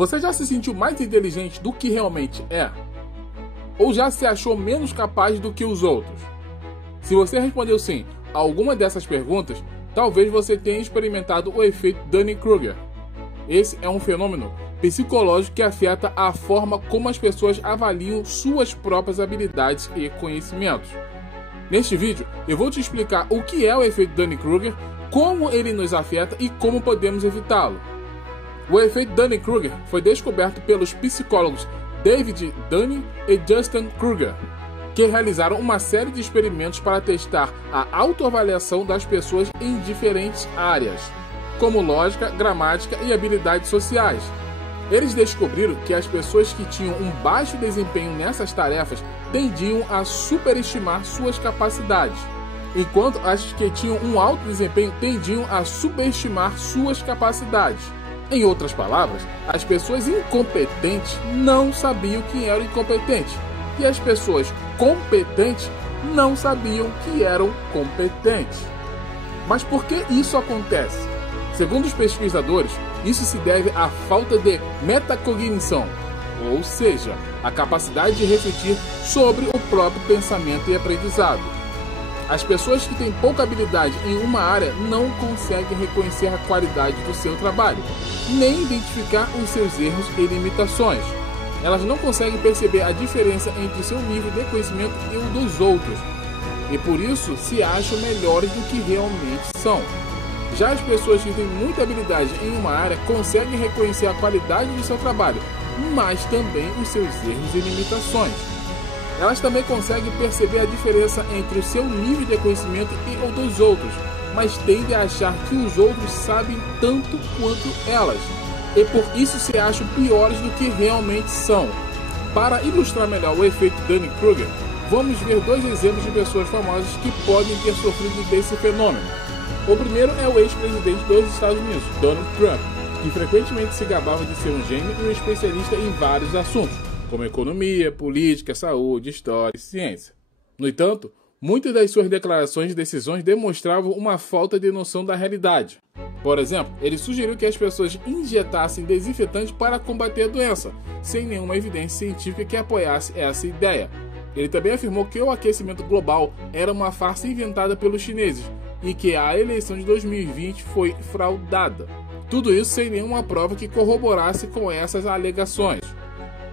Você já se sentiu mais inteligente do que realmente é? Ou já se achou menos capaz do que os outros? Se você respondeu sim a alguma dessas perguntas, talvez você tenha experimentado o efeito Dunning-Kruger. Esse é um fenômeno psicológico que afeta a forma como as pessoas avaliam suas próprias habilidades e conhecimentos. Neste vídeo, eu vou te explicar o que é o efeito Dunning-Kruger, como ele nos afeta e como podemos evitá-lo. O efeito Dunning-Kruger foi descoberto pelos psicólogos David Dunning e Justin Kruger, que realizaram uma série de experimentos para testar a autoavaliação das pessoas em diferentes áreas, como lógica, gramática e habilidades sociais. Eles descobriram que as pessoas que tinham um baixo desempenho nessas tarefas tendiam a superestimar suas capacidades, enquanto as que tinham um alto desempenho tendiam a subestimar suas capacidades. Em outras palavras, as pessoas incompetentes não sabiam que eram incompetentes, e as pessoas competentes não sabiam que eram competentes. Mas por que isso acontece? Segundo os pesquisadores, isso se deve à falta de metacognição, ou seja, a capacidade de refletir sobre o próprio pensamento e aprendizado. As pessoas que têm pouca habilidade em uma área não conseguem reconhecer a qualidade do seu trabalho, nem identificar os seus erros e limitações. Elas não conseguem perceber a diferença entre o seu nível de conhecimento e o dos outros, e por isso se acham melhores do que realmente são. Já as pessoas que têm muita habilidade em uma área conseguem reconhecer a qualidade do seu trabalho, mas também os seus erros e limitações. Elas também conseguem perceber a diferença entre o seu nível de conhecimento e o dos outros, mas tendem a achar que os outros sabem tanto quanto elas, e por isso se acham piores do que realmente são. Para ilustrar melhor o efeito Dunning-Kruger, vamos ver dois exemplos de pessoas famosas que podem ter sofrido desse fenômeno. O primeiro é o ex-presidente dos Estados Unidos, Donald Trump, que frequentemente se gabava de ser um gênio e um especialista em vários assuntos, como economia, política, saúde, história e ciência. No entanto, muitas das suas declarações e decisões demonstravam uma falta de noção da realidade. Por exemplo, ele sugeriu que as pessoas injetassem desinfetante para combater a doença, sem nenhuma evidência científica que apoiasse essa ideia. Ele também afirmou que o aquecimento global era uma farsa inventada pelos chineses e que a eleição de 2020 foi fraudada. Tudo isso sem nenhuma prova que corroborasse com essas alegações.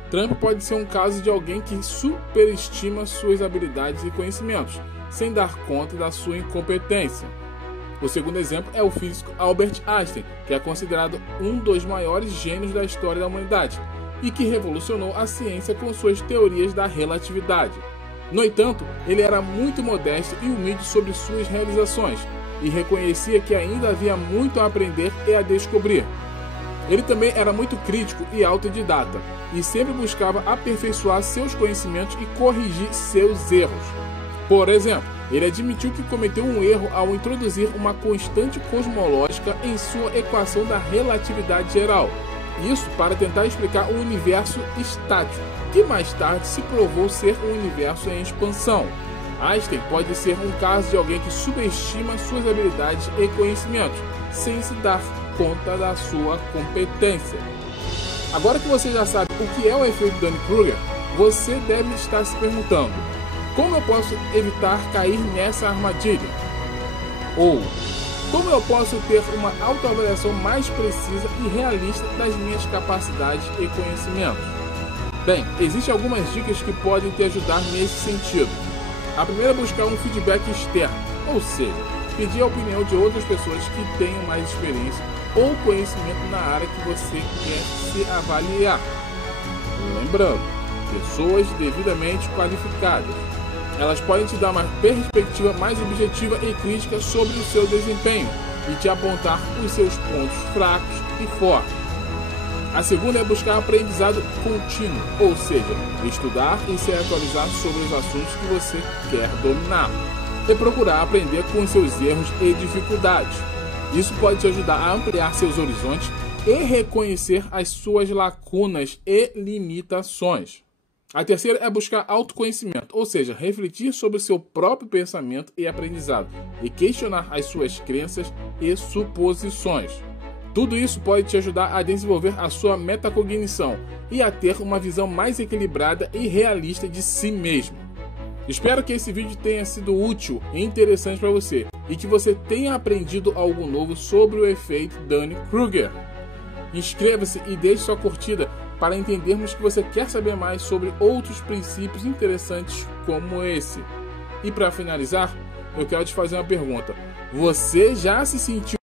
Trump pode ser um caso de alguém que superestima suas habilidades e conhecimentos, sem dar conta da sua incompetência. O segundo exemplo é o físico Albert Einstein, que é considerado um dos maiores gênios da história da humanidade e que revolucionou a ciência com suas teorias da relatividade. No entanto, ele era muito modesto e humilde sobre suas realizações e reconhecia que ainda havia muito a aprender e a descobrir. Ele também era muito crítico e autodidata, e sempre buscava aperfeiçoar seus conhecimentos e corrigir seus erros. Por exemplo, ele admitiu que cometeu um erro ao introduzir uma constante cosmológica em sua equação da relatividade geral. Isso para tentar explicar o universo estático, que mais tarde se provou ser um universo em expansão. Einstein pode ser um caso de alguém que subestima suas habilidades e conhecimentos, sem se dar conta da sua competência. Agora que você já sabe o que é o efeito Dunning-Kruger, você deve estar se perguntando: como eu posso evitar cair nessa armadilha? Ou como eu posso ter uma autoavaliação mais precisa e realista das minhas capacidades e conhecimentos? Bem, existem algumas dicas que podem te ajudar nesse sentido. A primeira é buscar um feedback externo, ou seja, pedir a opinião de outras pessoas que tenham mais experiência ou conhecimento na área que você quer se avaliar. Lembrando, pessoas devidamente qualificadas. Elas podem te dar uma perspectiva mais objetiva e crítica sobre o seu desempenho e te apontar os seus pontos fracos e fortes. A segunda é buscar aprendizado contínuo, ou seja, estudar e se atualizar sobre os assuntos que você quer dominar e procurar aprender com os seus erros e dificuldades. Isso pode te ajudar a ampliar seus horizontes e reconhecer as suas lacunas e limitações. A terceira é buscar autoconhecimento, ou seja, refletir sobre o seu próprio pensamento e aprendizado e questionar as suas crenças e suposições. Tudo isso pode te ajudar a desenvolver a sua metacognição e a ter uma visão mais equilibrada e realista de si mesmo. Espero que esse vídeo tenha sido útil e interessante para você e que você tenha aprendido algo novo sobre o efeito Dunning-Kruger. Inscreva-se e deixe sua curtida para entendermos que você quer saber mais sobre outros princípios interessantes como esse. E para finalizar, eu quero te fazer uma pergunta. Você já se sentiu